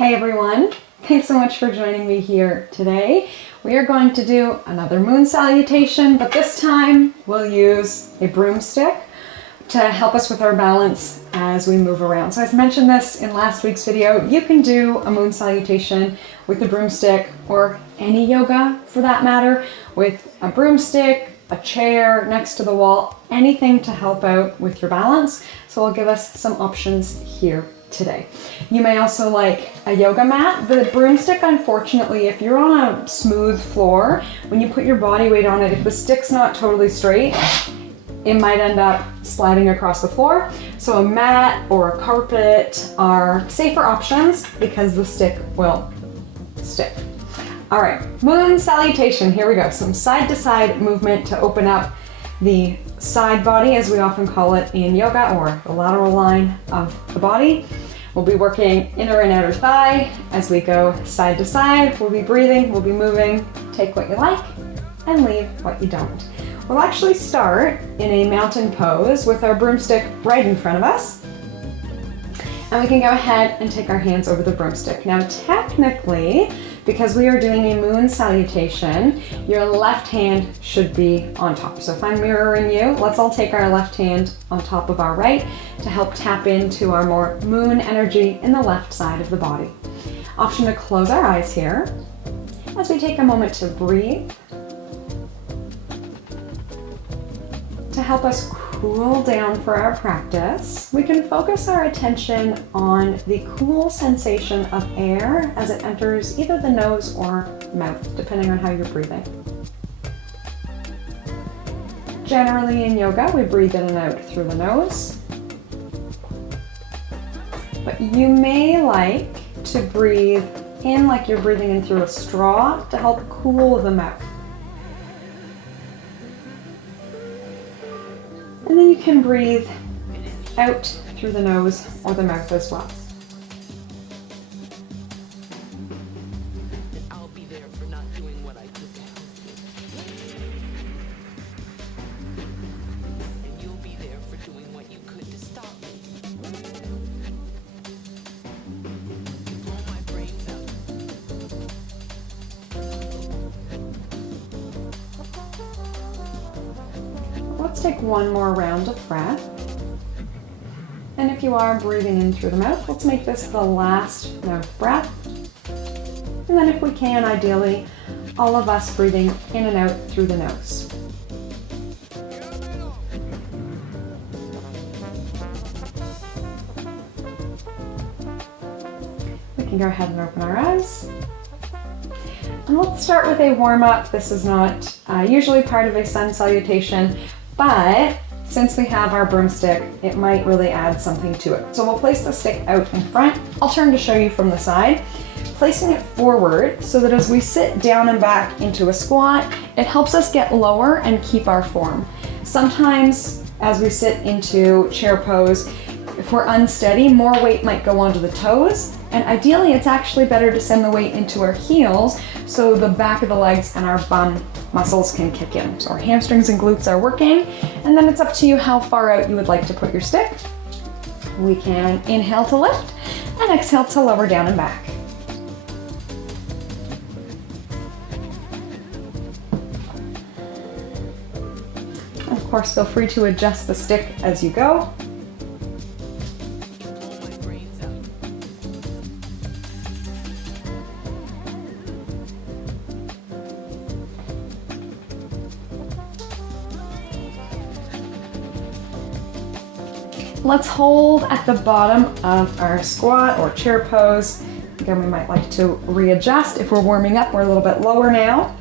Hey everyone, thanks so much for joining me here today. We are going to do another moon salutation, but this time we'll use a broomstick to help us with our balance as we move around. So I've mentioned this in last week's video. You can do a moon salutation with a broomstick or any yoga for that matter, with a broomstick, a chair next to the wall, anything to help out with your balance. So I'll give us some options here today. You may also like a yoga mat. The broomstick, unfortunately, if you're on a smooth floor, when you put your body weight on it, if the stick's not totally straight, it might end up sliding across the floor. So a mat or a carpet are safer options because the stick will stick. All right, moon salutation, here we go. Some side to side movement to open up the side body, as we often call it in yoga, or the lateral line of the body. We'll be working inner and outer thigh as we go side to side. We'll be breathing, we'll be moving. Take what you like and leave what you don't. We'll actually start in a mountain pose with our broomstick right in front of us. And we can go ahead and take our hands over the broomstick. Now technically, because we are doing a moon salutation, your left hand should be on top. So if I'm mirroring you, let's all take our left hand on top of our right to help tap into our more moon energy in the left side of the body. Option to close our eyes here as we take a moment to breathe, to help us cool down for our practice. We can focus our attention on the cool sensation of air as it enters either the nose or mouth, depending on how you're breathing. Generally in yoga, we breathe in and out through the nose, but you may like to breathe in like you're breathing in through a straw to help cool the mouth. And then you can breathe out through the nose or the mouth as well. I'll be there for not doing what I could to help you. And you'll be there for doing what you could to stop me. You blow my brains out. Let's take one more round of breath. And if you are breathing in through the mouth, let's make this the last mouth breath. And then if we can, ideally, all of us breathing in and out through the nose. We can go ahead and open our eyes. And let's start with a warm-up. This is not usually part of a sun salutation, but since we have our broomstick, it might really add something to it. So we'll place the stick out in front. I'll turn to show you from the side, placing it forward so that as we sit down and back into a squat, it helps us get lower and keep our form. Sometimes as we sit into chair pose, if we're unsteady, more weight might go onto the toes, and ideally it's actually better to send the weight into our heels so the back of the legs and our bum muscles can kick in. So our hamstrings and glutes are working, and then it's up to you how far out you would like to put your stick. We can inhale to lift and exhale to lower down and back. And of course, feel free to adjust the stick as you go. Let's hold at the bottom of our squat or chair pose. Again, we might like to readjust. If we're warming up, we're a little bit lower now.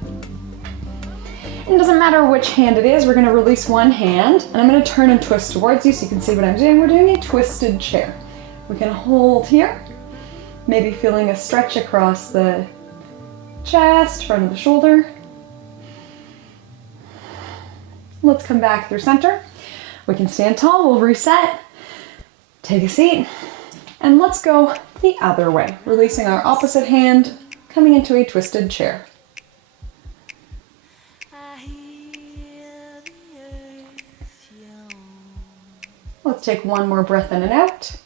It doesn't matter which hand it is, we're gonna release one hand, and I'm gonna turn and twist towards you so you can see what I'm doing. We're doing a twisted chair. We can hold here, maybe feeling a stretch across the chest, front of the shoulder. Let's come back through center. We can stand tall, we'll reset. Take a seat, and let's go the other way, releasing our opposite hand, coming into a twisted chair. Let's take one more breath in and out.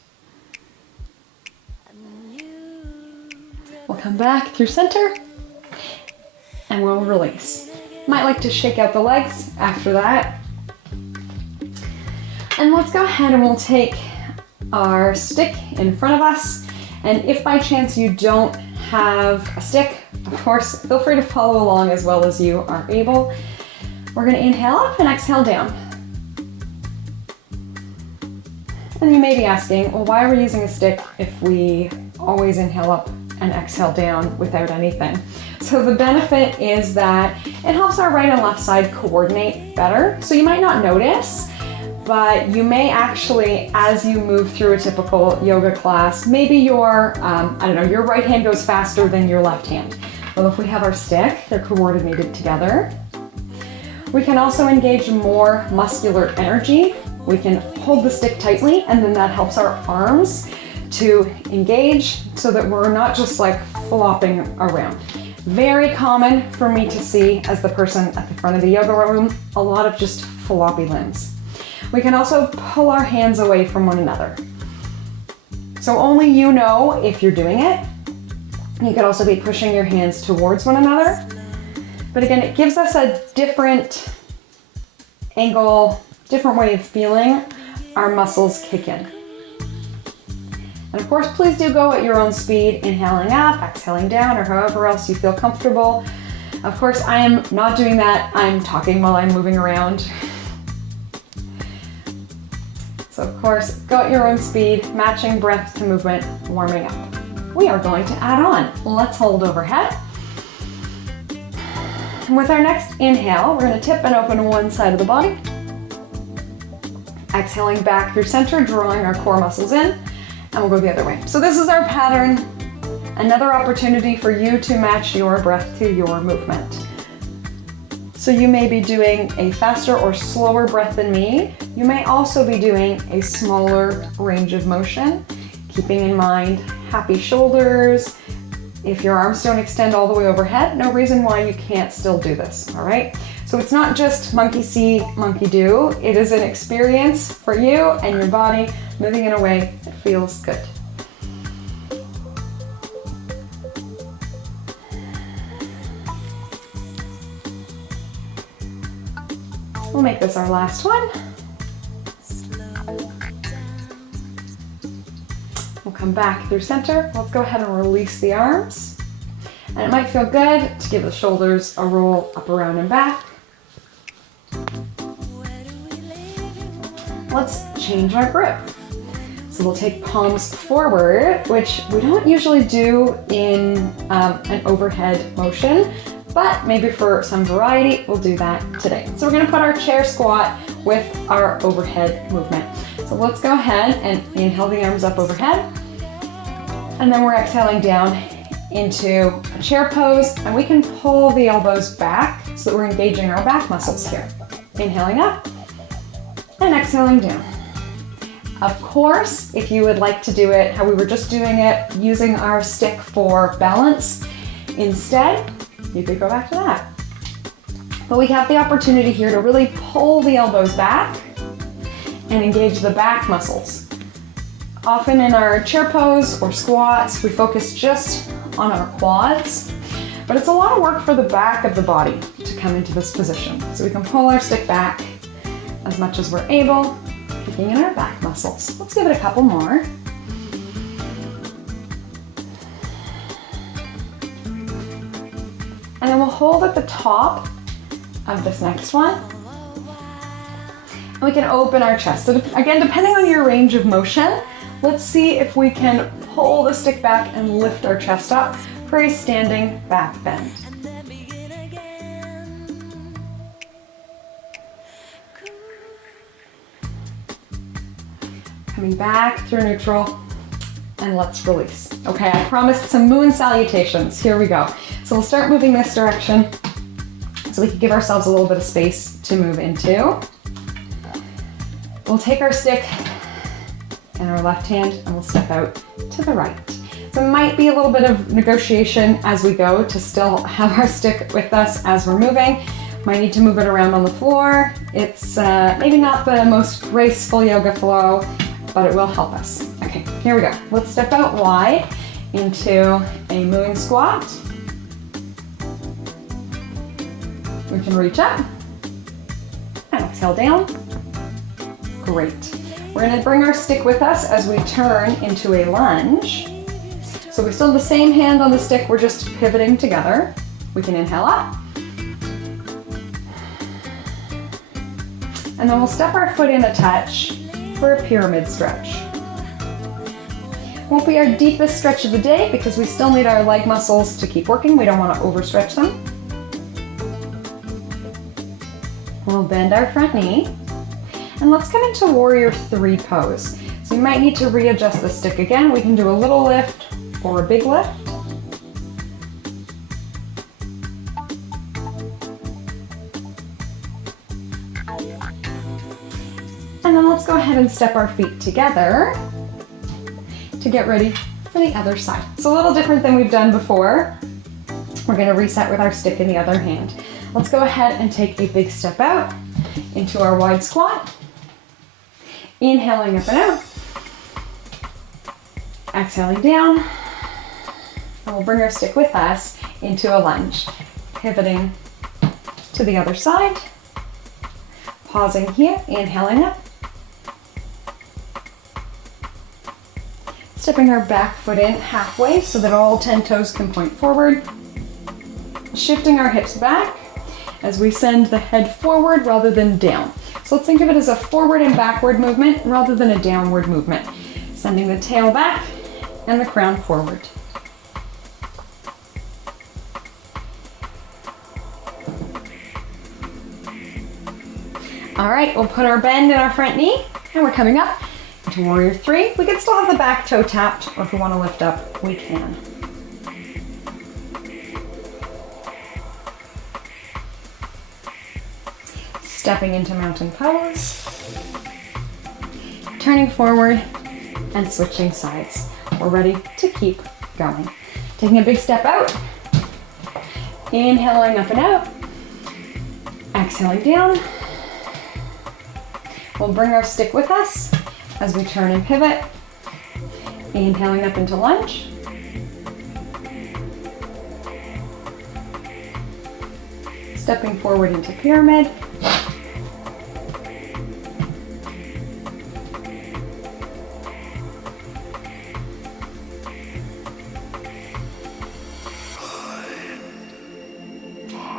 We'll come back through center and we'll release. Might like to shake out the legs after that. And let's go ahead and we'll take our stick in front of us. And if by chance you don't have a stick, of course, feel free to follow along as well as you are able. We're gonna inhale up and exhale down. And you may be asking, well, why are we using a stick if we always inhale up and exhale down without anything? So the benefit is that it helps our right and left side coordinate better. So you might not notice, but you may actually, as you move through a typical yoga class, maybe your, your right hand goes faster than your left hand. Well, if we have our stick, they're coordinated together. We can also engage more muscular energy. We can hold the stick tightly, and then that helps our arms to engage so that we're not just like flopping around. Very common for me to see as the person at the front of the yoga room, a lot of just floppy limbs. We can also pull our hands away from one another. So only you know if you're doing it. You could also be pushing your hands towards one another. But again, it gives us a different angle, different way of feeling our muscles kick in. And of course, please do go at your own speed, inhaling up, exhaling down, or however else you feel comfortable. Of course, I am not doing that. I'm talking while I'm moving around. So of course, go at your own speed, matching breath to movement, warming up. We are going to add on. Let's hold overhead. And with our next inhale, we're going to tip and open one side of the body. Exhaling back through center, drawing our core muscles in, and we'll go the other way. So this is our pattern. Another opportunity for you to match your breath to your movement. So you may be doing a faster or slower breath than me. You may also be doing a smaller range of motion, keeping in mind happy shoulders. If your arms don't extend all the way overhead, no reason why you can't still do this, all right? So it's not just monkey see, monkey do. It is an experience for you and your body moving in a way that feels good. We'll make this our last one. We'll come back through center. Let's go ahead and release the arms. And it might feel good to give the shoulders a roll up, around, and back. Let's change our grip. So we'll take palms forward, which we don't usually do in an overhead motion, but maybe for some variety, we'll do that today. So we're gonna put our chair squat with our overhead movement. So let's go ahead and inhale the arms up overhead. And then we're exhaling down into a chair pose, and we can pull the elbows back so that we're engaging our back muscles here. Inhaling up and exhaling down. Of course, if you would like to do it how we were just doing it, using our stick for balance instead, you could go back to that. But we have the opportunity here to really pull the elbows back and engage the back muscles. Often in our chair pose or squats, we focus just on our quads, but it's a lot of work for the back of the body to come into this position. So we can pull our stick back as much as we're able, kicking in our back muscles. Let's give it a couple more. And then we'll hold at the top of this next one. And we can open our chest. So again, depending on your range of motion, let's see if we can pull the stick back and lift our chest up for a standing back bend. Coming back through neutral, and let's release. Okay, I promised some moon salutations. Here we go. So we'll start moving this direction so we can give ourselves a little bit of space to move into. We'll take our stick in our left hand and we'll step out to the right. So it might be a little bit of negotiation as we go to still have our stick with us as we're moving. Might need to move it around on the floor. It's maybe not the most graceful yoga flow, but it will help us. Okay, here we go. Let's step out wide into a moon squat. We can reach up and exhale down. Great. We're going to bring our stick with us as we turn into a lunge. So we still have the same hand on the stick, we're just pivoting together. We can inhale up. And then we'll step our foot in a touch for a pyramid stretch. Won't be our deepest stretch of the day because we still need our leg muscles to keep working. We don't want to overstretch them. We'll bend our front knee. And let's come into warrior 3 pose. So you might need to readjust the stick again. We can do a little lift or a big lift. And then let's go ahead and step our feet together to get ready for the other side. It's a little different than we've done before. We're going to reset with our stick in the other hand. Let's go ahead and take a big step out into our wide squat. Inhaling up and out. Exhaling down. And we'll bring our stick with us into a lunge. Pivoting to the other side. Pausing here, inhaling up. Stepping our back foot in halfway so that all 10 toes can point forward. Shifting our hips back as we send the head forward rather than down. So let's think of it as a forward and backward movement rather than a downward movement. Sending the tail back and the crown forward. All right, we'll put our bend in our front knee and we're coming up into warrior 3. We can still have the back toe tapped, or if we want to lift up, we can. Stepping into mountain pose. Turning forward and switching sides. We're ready to keep going. Taking a big step out. Inhaling up and out. Exhaling down. We'll bring our stick with us as we turn and pivot. Inhaling up into lunge. Stepping forward into pyramid.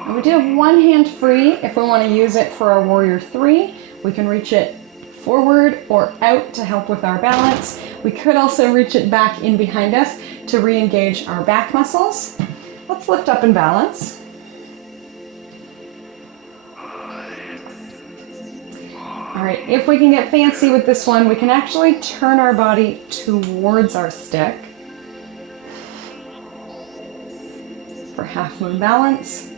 And we do have one hand free if we want to use it for our warrior 3. We can reach it forward or out to help with our balance. We could also reach it back in behind us to re-engage our back muscles. Let's lift up and balance. All right, if we can get fancy with this one, we can actually turn our body towards our stick for half moon balance.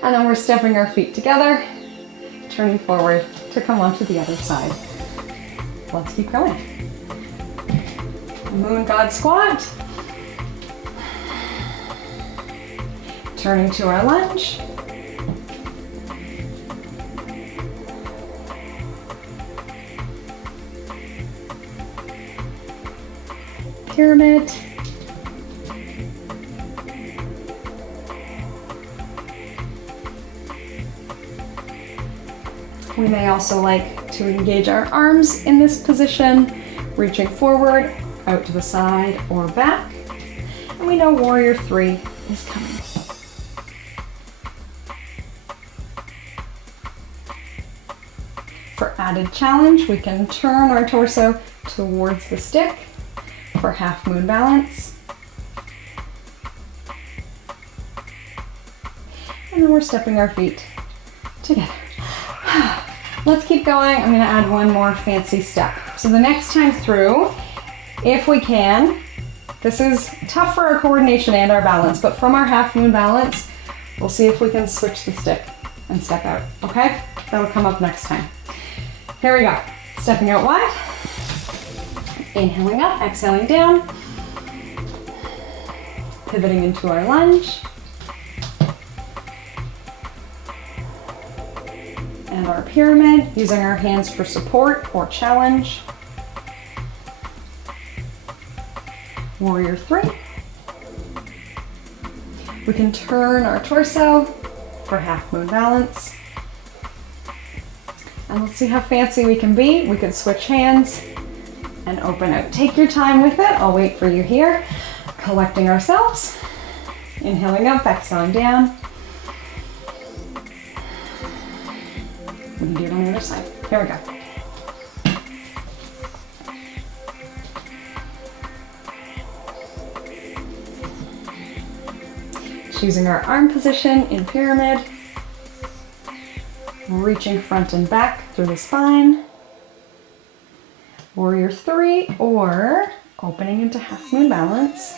And then we're stepping our feet together, turning forward to come onto the other side. Let's keep going. Moon God squat. Turning to our lunge. Pyramid. We may also like to engage our arms in this position, reaching forward, out to the side or back. And we know warrior 3 is coming. For added challenge, we can turn our torso towards the stick for half moon balance. And then we're stepping our feet together. Let's keep going. I'm going to add one more fancy step. So the next time through, if we can, this is tough for our coordination and our balance, but from our half moon balance, we'll see if we can switch the stick and step out, okay? That'll come up next time. Here we go. Stepping out wide. Inhaling up, exhaling down. Pivoting into our lunge. And our pyramid, using our hands for support or challenge. Warrior three. We can turn our torso for half moon balance. And let's see how fancy we can be. We can switch hands and open out. Take your time with it. I'll wait for you here. Collecting ourselves. Inhaling up, exhaling down. We can do it on the other side. Here we go. Choosing our arm position in pyramid, reaching front and back through the spine, warrior three, or opening into half moon balance.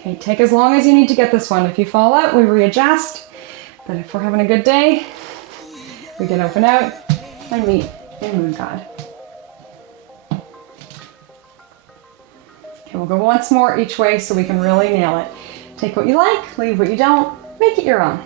Okay, take as long as you need to get this one. If you fall out, we readjust, but if we're having a good day, we can open out and meet in moon god. Okay, we'll go once more each way so we can really nail it. Take what you like, leave what you don't, make it your own.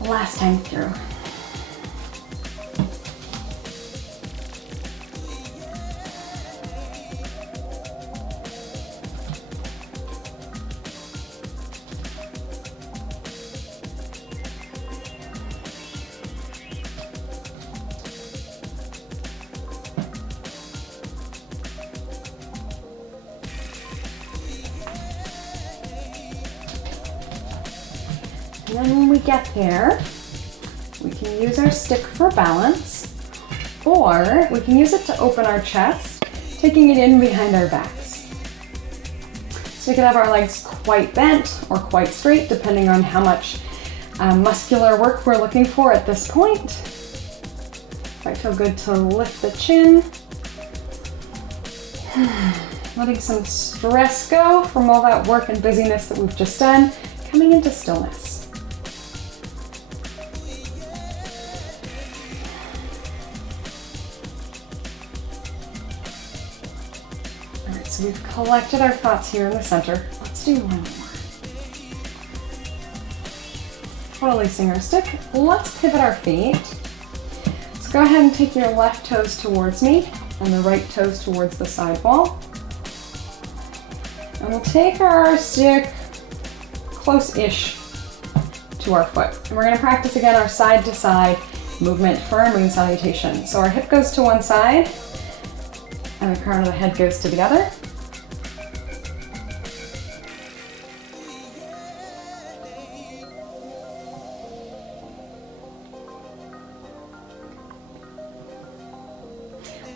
Last time through. And then when we get there, we can use our stick for balance, or we can use it to open our chest, taking it in behind our backs. So we can have our legs quite bent or quite straight, depending on how much muscular work we're looking for at this point. Might feel good to lift the chin. Letting some stress go from all that work and busyness that we've just done, coming into stillness. So we've collected our thoughts here in the center. Let's do one more. Releasing our stick. Let's pivot our feet. So go ahead and take your left toes towards me and the right toes towards the side wall. And we'll take our stick close-ish to our foot. And we're going to practice again our side-to-side movement for our moon salutation. So our hip goes to one side and the crown of the head goes to the other.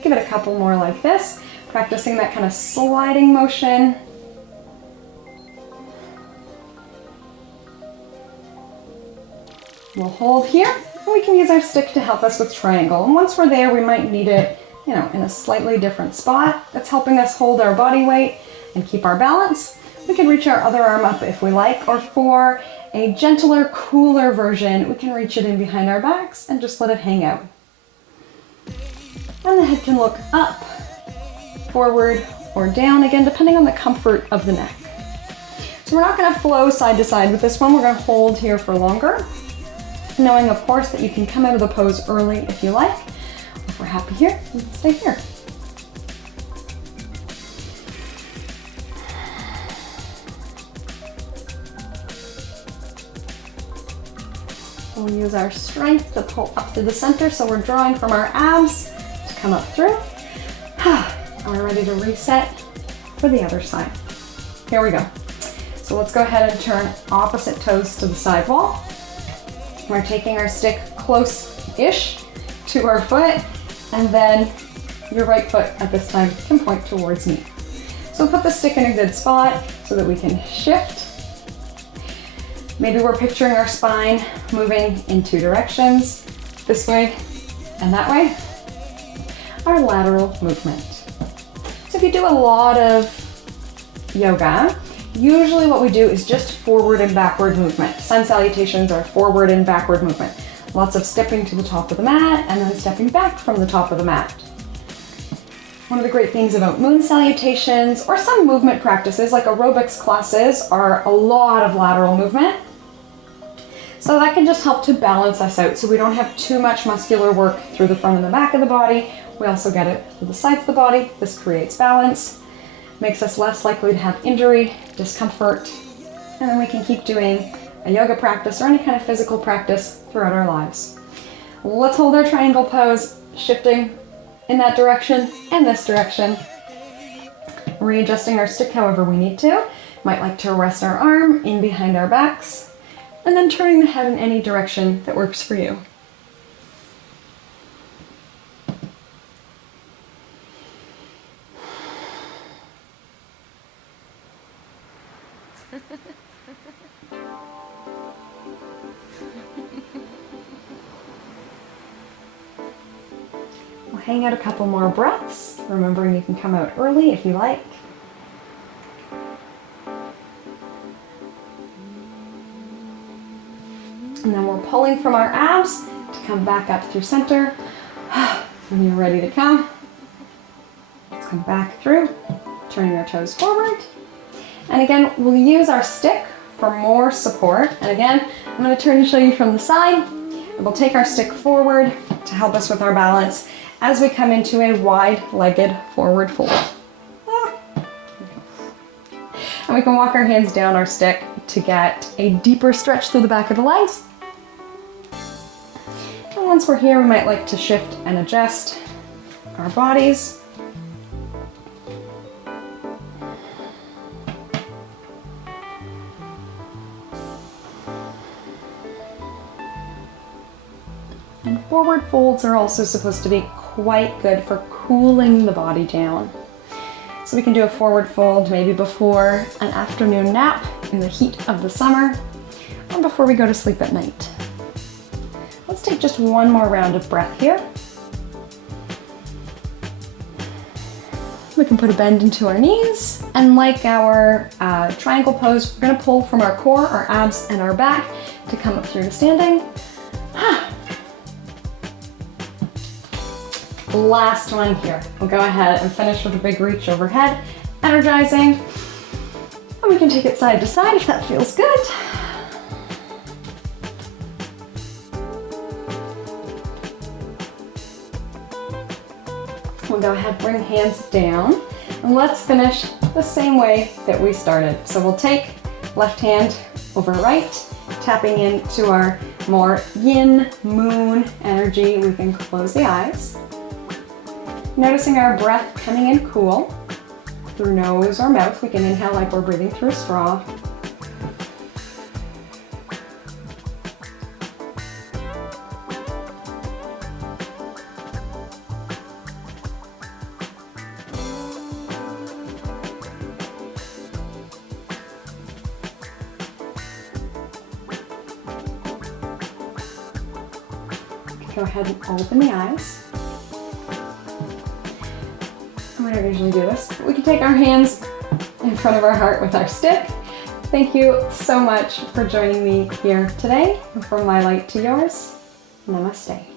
Give it a couple more like this, practicing that kind of sliding motion. We'll hold here, and we can use our stick to help us with triangle. And once we're there, we might need it, in a slightly different spot that's helping us hold our body weight and keep our balance. We can reach our other arm up if we like, or for a gentler, cooler version, we can reach it in behind our backs and just let it hang out. And the head can look up, forward, or down, again, depending on the comfort of the neck. So we're not going to flow side to side with this one. We're going to hold here for longer, knowing, of course, that you can come out of the pose early if you like. If we're happy here, we can stay here. We'll use our strength to pull up to the center, so we're drawing from our abs to come up through. And we're ready to reset for the other side. Here we go. So let's go ahead and turn opposite toes to the side wall. We're taking our stick close-ish to our foot, and then your right foot at this time can point towards me. So put the stick in a good spot so that we can shift. Maybe we're picturing our spine moving in two directions, this way and that way. Our lateral movement. So So if you do a lot of yoga, usually what we do is just forward and backward movement. Sun salutations are forward and backward movement. Lots of stepping to the top of the mat and then stepping back from the top of the mat. One of the great things about moon salutations or some movement practices like aerobics classes are a lot of lateral movement. So that can just help to balance us out so we don't have too much muscular work through the front and the back of the body. We also get it through the sides of the body. This creates balance, makes us less likely to have injury, discomfort, and then we can keep doing a yoga practice or any kind of physical practice throughout our lives. Let's hold our triangle pose, shifting in that direction and this direction, readjusting our stick however we need to. Might like to rest our arm in behind our backs, and then turning the head in any direction that works for you. We'll hang out a couple more breaths, remembering you can come out early if you like. And then we're pulling from our abs to come back up through center. When you're ready to come, let's come back through, turning our toes forward. And again, we'll use our stick for more support. And again, I'm going to turn and show you from the side. And we'll take our stick forward to help us with our balance as we come into a wide-legged forward fold. And we can walk our hands down our stick to get a deeper stretch through the back of the legs. And once we're here, we might like to shift and adjust our bodies. And forward folds are also supposed to be quite good for cooling the body down. So we can do a forward fold maybe before an afternoon nap in the heat of the summer or before we go to sleep at night. Let's take just one more round of breath here. We can put a bend into our knees, and like our triangle pose, we're going to pull from our core, our abs, and our back to come up through to standing. Last one here. We'll go ahead and finish with a big reach overhead, energizing. And we can take it side to side if that feels good. We'll go ahead, bring hands down, and let's finish the same way that we started. So we'll take left hand over right, tapping into our more yin moon energy. We can close the eyes. Noticing our breath coming in cool through nose or mouth. We can inhale like we're breathing through a straw. Go ahead and open the eyes. We don't usually do this, but we can take our hands in front of our heart with our stick. Thank you so much for joining me here today. And from my light to yours, namaste.